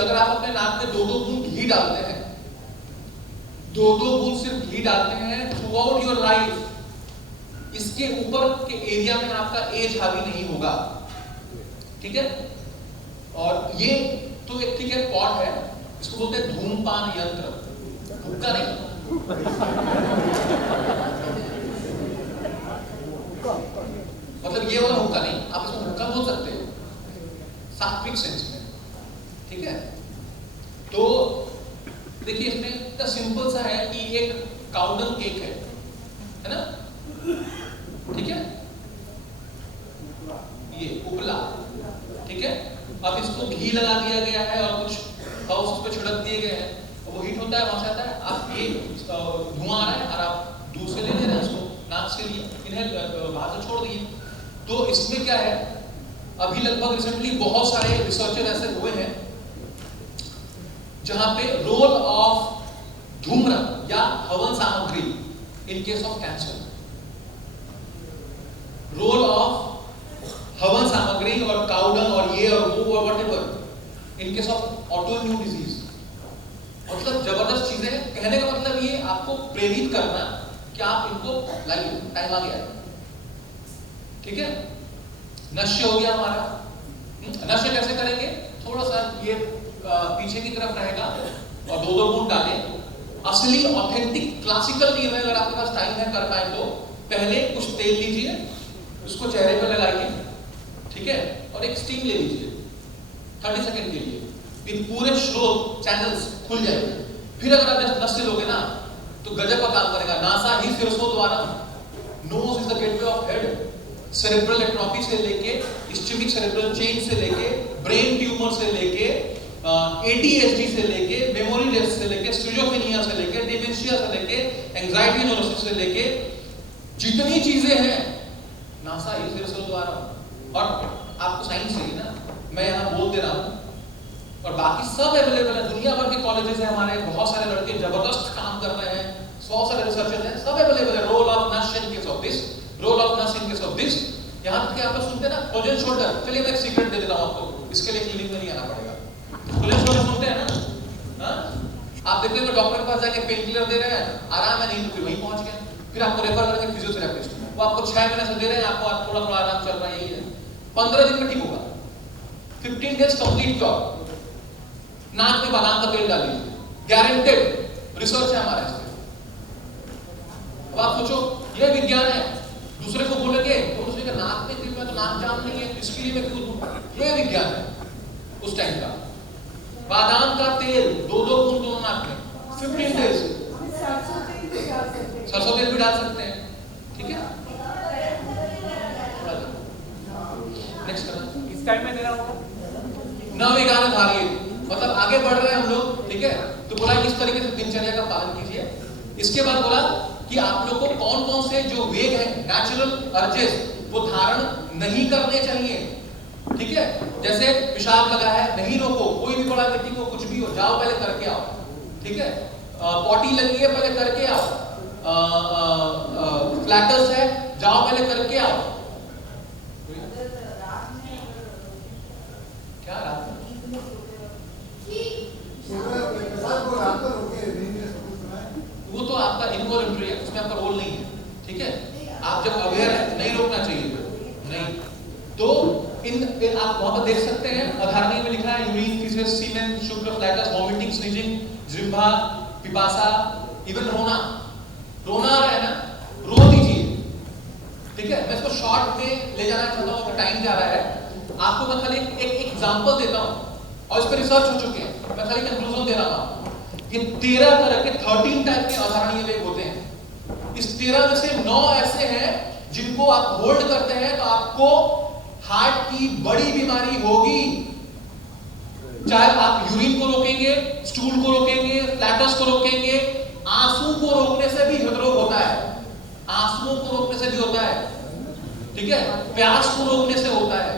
अगर आप अपने नाक में 2-2 बूंद घी डालते हैं, 2-2 बूंद सिर्फ घी डालते हैं थ्रू आउट योर लाइफ, इसके ऊपर के एरिया में आपका एज हावी नहीं होगा, ठीक है। और ये तो एक ठीक है पॉट है, इसको बोलते हैं धूमपान यंत्र, हुक्का नहीं। मतलब ये वाला हुक्का नहीं, आप इसको हुक्का बोल सकते हो सात्विक सेंस में, ठीक है। तो देखिए इसमें इतना सिंपल सा है कि एक काउडंग केक है ना, ठीक है, ये उपला, ठीक है। अब इसको घी लगा दिया गया है और कुछ हाउस पे छिड़क दिए गए हैं, और वो हीट होता है, वहां से आता है, आप ये धुआं आ रहा है और आप दूर से ले रहे हैं उसको, नाक से लिए, इन्हें बाहर से छोड़ दिए। तो इसमें क्या है, अभी लगभग रिसेंटली बहुत सारे रिसर्चर ऐसे हुए हैं जहां पे रोल ऑफ धूम्रन या हवन सामग्री in case of cancer, role of हवन सामग्री और काउडंग और ये और वो और whatever in case of autoimmune disease. मतलब जबरदस्त चीजें हैं। कहने का मतलब ये आपको प्रेरित करना कि आप इनको लाइए, टाइम आ गया है, ठीक है। नश्य हो गया हमारा। नश्य कैसे करेंगे, थोड़ा सा ये पीछे की तरफ रहेगा और 2-2 बूंद डालें। असली ऑथेंटिक क्लासिकल वे में अगर आपके पास टाइम है, कर पाए तो पहले कुछ तेल लीजिए, उसको चेहरे पे लगाइए, ठीक है, और एक स्टीम ले लीजिए 30 सेकंड के लिए, इन पूरे स्रोत चैनल्स खुल जाएंगे। फिर अगर आप नस से लोगे ना तो गजब का काम करेगा। नासा ही सिरसों द्वारा, nose is the gateway of head, cerebral atrophy से लेके इस्चेमिक सेरेब्रल चेंज से लेके ब्रेन ट्यूमर से लेके एडीएचडी से लेके मेमोरी लॉस से लेके स्किज़ोफ्रेनिया से लेके डिमेंशिया से लेके एंजाइटी न्यूरोसिस से लेके जितनी चीजें हैं नासा ही सिरसों द्वारा। और आपको साइंस चाहिए ना, मैं यहाँ बोल दे रहा हूँ, और बाकी सब अवेलेबल है। दुनिया भर के कॉलेजेस हैं हमारे, बहुत सारे लड़के जबरदस्त काम कर रहे हैं, 100 सारे रिसर्चर्स हैं, सब अवेलेबल है। रोल ऑफ नस in case of this, role of नस इन केस ऑफ दिस। यहाँ तक कि आप सुनते हैं ना फ्रोजन शोल्डर, चलिए मैं एक सीक्रेट दे देता हूँ आपको, इसके लिए क्लिनिक में नहीं आना पड़ेगा। फ्रोजन शोल्डर सुनते हैं ना, हाँ? आप देखते हैं डॉक्टर के पास जाके पेन किलर दे रहे हैं, आराम है नहीं तो फिर वहीं पहुंच गए, फिर आपको रेफर करके फिजियोथेरेपिस्ट, वो आपको 6 महीने से दे रहे हैं, आपको थोड़ा थोड़ा आराम चल रहा है, यही है, 15 दिन में ठीक होगा, 15 डेज कंप्लीट क्योर। नाक में बादाम का तेल डाल दीजिए, गारंटेड, रिसर्च है हमारे इसमें। अब आप सोचो ये विज्ञान है, दूसरे को बोलेंगे तो दूसरे का नाक में क्यों, तो नाक जाम नहीं है, इसके लिए मैं क्यों दूं, ये विज्ञान है उस टाइम का। बादाम का तेल 2-2 बूंद दोनों नाक में, 15 डेज। सरसों तेल भी डाल सकते हैं, ठीक है। नेक्स्ट करना, इस टाइम में देना होगा नवविज्ञान धारिये, मतलब आगे बढ़ रहे हैं हम लोग, ठीक है। तो बोला इस तरीके से दिनचर्या का पालन कीजिए। इसके बाद बोला कि आप लोग को कौन कौन से जो वेग है, नेचुरल अर्जेस, वो धारण नहीं करने चाहिए, ठीक है। जैसे पेशाब लगा है, नहीं रोको, कोई भी बड़ा व्यक्ति को कुछ भी हो, जाओ पहले करके आओ, ठीक है। पॉटी लगी है, पहले करके आओ, फ्लैटस है, जाओ पहले करके आओ। क्या रात में वो तो आपका इनवॉलंटरी है, उसमें आपका रोल नहीं है, ठीक है। आप जब अवेयर है, नहीं रोकना चाहिए, नहीं। तो इन आप वहां पर देख सकते हैं, अधारणी में लिखा है यूरिन, फीसेस, सीमेन, शुक्र, फ्लैटस, वॉमिटिंग, स्नीजिंग, जिह्वा, पिपासा, इवन रोना। रोना आ रहा है ना, रो दीजिए, ठीक है। मैं इसको शॉर्ट में ले जाना चाहता हूँ, टाइम जा रहा है। आपको मैं खाली एक एग्जांपल देता हूँ, और इस पर रिसर्च हो चुके हैं, मैं खाली कंक्लूजन दे रहा हूँ। ये 13 तरह के 13 टाइप के अधारणीय वेग होते हैं। इस 13 में से 9 ऐसे हैं जिनको आप होल्ड करते हैं तो आपको हार्ट की बड़ी बीमारी होगी। चाहे आप यूरिन को रोकेंगे, स्टूल को रोकेंगे, फ्लैटस को रोकेंगे, आंसू को रोकने से भी हृदरोग होता है, आंसुओं को रोकने से भी होता है, ठीक है, प्यास को रोकने से होता है।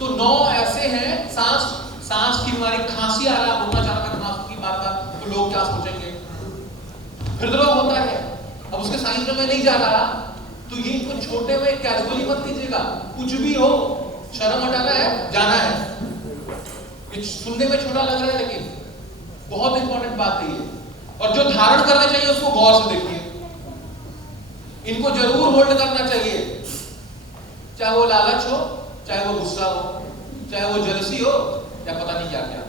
तो 9 ऐसे हैं। सांस की बीमारी, खांसी आ रहा है, बोलना चाह रहा था खांसी की बात, तो लोग क्या सोचेंगे, हृदरोग होता है। अब उसके साइंस में मैं नहीं जा रहा, तो ये इनको छोटे में कैजुअली मत लीजिएगा, कुछ भी हो, शर्म हटाना है, जाना है, ये सुनने में छोटा लग रहा है लेकिन बहुत इंपॉर्टेंट बात है ये। और जो धारण करना चाहिए उसको गौर से देखिए, इनको जरूर होल्ड करना चाहिए, चाहे वो लालच हो, चाहे वो गुस्सा हो, चाहे वो जेलसी हो, या पता नहीं क्या क्या,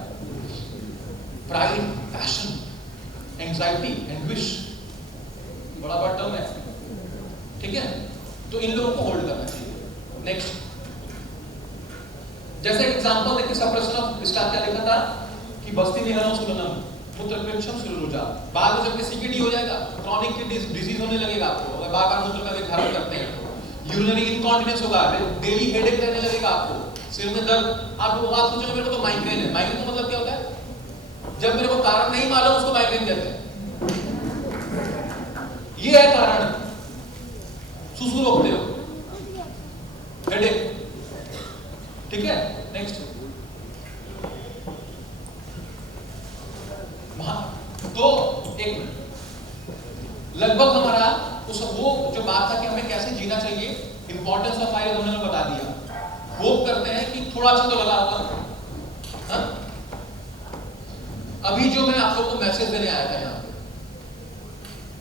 प्राइड, पैशन, एंजाइटी, एंग्विश, बड़ा बड़ा टर्म है, ठीक है। तो इन लोगों को होल्ड करना चाहिए। नेक्स्ट, जैसे एग्जांपल देखिए, सब प्रश्न इसका क्या लिखा था कि बस्ती निहरों सुलनम मूत्रपेक्षम सुलरुजा, बाद में जब सीकेडी हो जाएगा, क्रॉनिक किडनी डिजीज होने लगेगा आपको, अगर बार बार मूत्र का धारण करते हैं तो यूरिनरी इनकॉन्टिनेंस होगा, डेली हेडेक रहने लगेगा आपको, सिर में दर्द, आप लोग बात सोचोगे मेरे को तो माइग्रेन है। माइग्रेन का मतलब क्या होता है? जब मेरे को कारण नहीं मालूम उसको माइग्रेन कहते हैं। ये है कारण, सुसु रोकते हो, हेडेक, ठीक है। नेक्स्ट, तो एक लगभग हमारा उस वो जो बात था कि हमें कैसे जीना चाहिए, इंपॉर्टेंस ऑफ फायर हमने बता दिया। होप करते हैं कि थोड़ा अच्छा तो लगा होगा। अभी जो मैं आप लोगों को मैसेज देने आया था यहाँ पे,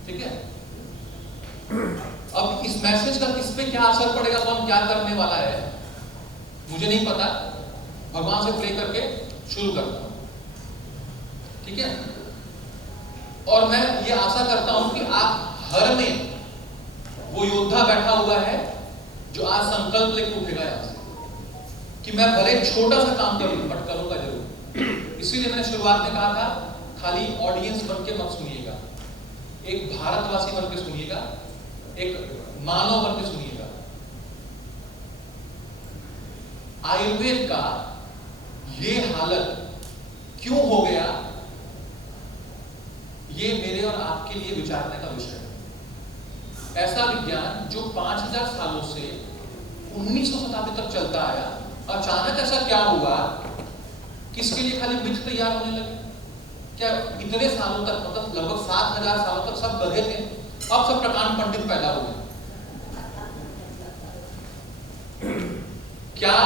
ठीक है, अब इस मैसेज का किस पे क्या असर पड़ेगा, कौन क्या करने वाला है मुझे नहीं पता, भगवान से प्रे करके शुरू करता हूं, ठीक है। और मैं ये आशा करता हूं कि आप हर में वो योद्धा बैठा हुआ है जो आज संकल्प लेकर उठेगा यहां से कि मैं भले छोटा सा काम करूं बट करूंगा जरूर। इसीलिए मैंने शुरुआत में कहा था खाली ऑडियंस बन के मत सुनिएगा, एक भारतवासी बन के सुनिएगा, एक मानव बन के सुनिएगा। आयुर्वेद का ये हालत क्यों हो गया, ये मेरे और आपके लिए विचारने का विषय है। ऐसा विज्ञान जो 5000 सालों से 1900 शताब्दी तक चलता आया, अचानक ऐसा क्या हुआ कि इसके लिए खाली मिथ तैयार होने लगे? क्या इतने सालों तक, मतलब लगभग 7000 सालों तक सब गधे थे, अब सब प्रकांड पंडित पैदा हो गए। क्या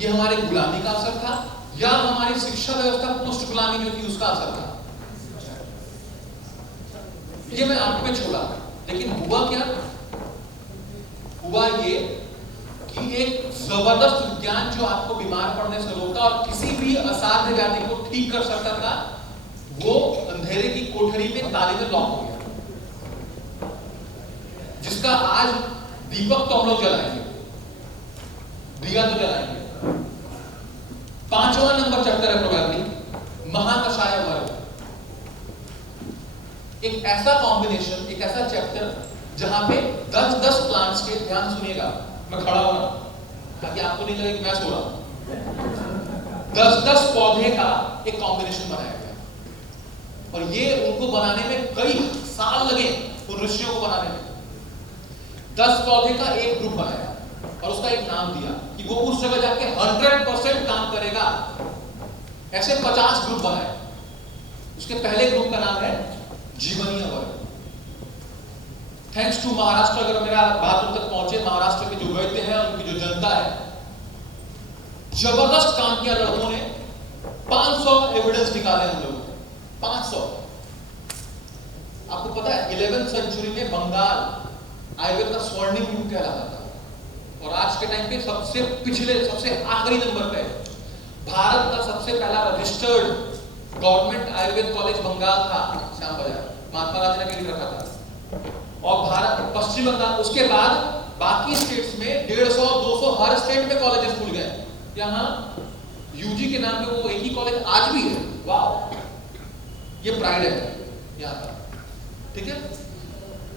ये हमारे गुलामी का असर था या हमारी शिक्षा व्यवस्था पोस्ट गुलामी जो थी उसका असर था? ये मैं आप पे छोड़ा, लेकिन हुआ क्या? हुआ ये कि एक जबरदस्त विज्ञान जो आपको बीमार पड़ने से रोका और किसी भी असाध्य व्याधि को ठीक कर सकता था, वो अंधेरे की कोठरी में ताले में लॉक हो गया, जिसका आज दीपक तो हम लोग जलाएंगे, दिया तो जलाएंगे। 5वां नंबर चैप्टर है प्रोबेबली महाकषाय वर्ग, एक ऐसा कॉम्बिनेशन, एक ऐसा चैप्टर जहां पे 10-10 प्लांट्स के, ध्यान सुनिएगा, मैं खड़ा हो रहा हूं ताकि आपको नहीं लगे कि मैं सो रहा हूं, 10-10 पौधे का एक कॉम्बिनेशन बनाया गया और ये उनको बनाने में कई साल लगे, उन ऋषियों को बनाने में। 10 पौधे का एक ग्रुप बनाया और उसका एक नाम दिया कि वो उस जगह जाके 100% काम करेगा। ऐसे 50 ग्रुप बनाए। उसके पहले ग्रुप का नाम है जीवनीय वर्ग। थैंक्स टू महाराष्ट्र, अगर मेरा बात उन तक पहुंचे, महाराष्ट्र के जो वैद्य हैं, उनकी जो जनता है, जबरदस्त काम किया लड़कों ने। 500 एविडेंस निकाले हम लोगों ने, 500। आपको पता है 11वीं सेंचुरी में बंगाल आयुर्वेद का स्वर्णिम युग कहलाता था और आज के टाइम पे सबसे पिछले, सबसे आखिरी नंबर पे भारत का सबसे पहला registered government Ayurveda college Bengal था, श्याम बाजार, महात्मा गांधी ने लिख रखा था। और भारत, पश्चिम बंगाल, उसके बाद बाकी स्टेट्स में 150-200 हर स्टेट में कॉलेजेस खुल गए। यहाँ यूजी के नाम पे वो एक ही कॉलेज आज भी है। वाह, ये प्राइड है यहाँ का, ठीक है।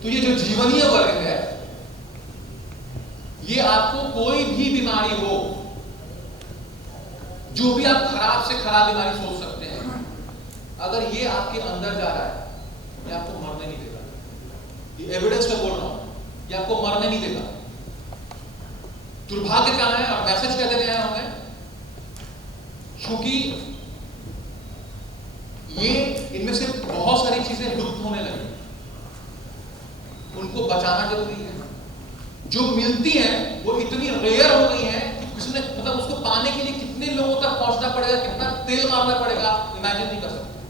तो ये जो जीवनीय वर्ग है, ये आपको कोई भी बीमारी हो, जो भी आप खराब से खराब बीमारी सोच सकते हैं, अगर ये आपके अंदर जा रहा है, ये आपको मरने नहीं देगा। ये एविडेंस पे बोल रहा हूं, ये आपको मरने नहीं देगा। दुर्भाग्य क्या है, और मैसेज क्या देने आया हमें, क्योंकि ये इनमें से बहुत सारी चीजें लुप्त होने लगी, उनको बचाना जरूरी है। जो मिलती हैं वो इतनी रेयर हो गई हैं कि किसी ने, मतलब उसको पाने के लिए कितने लोगों तक पहुंचना पड़ेगा, कितना तेल मारना पड़ेगा, इमेजिन नहीं कर सकते।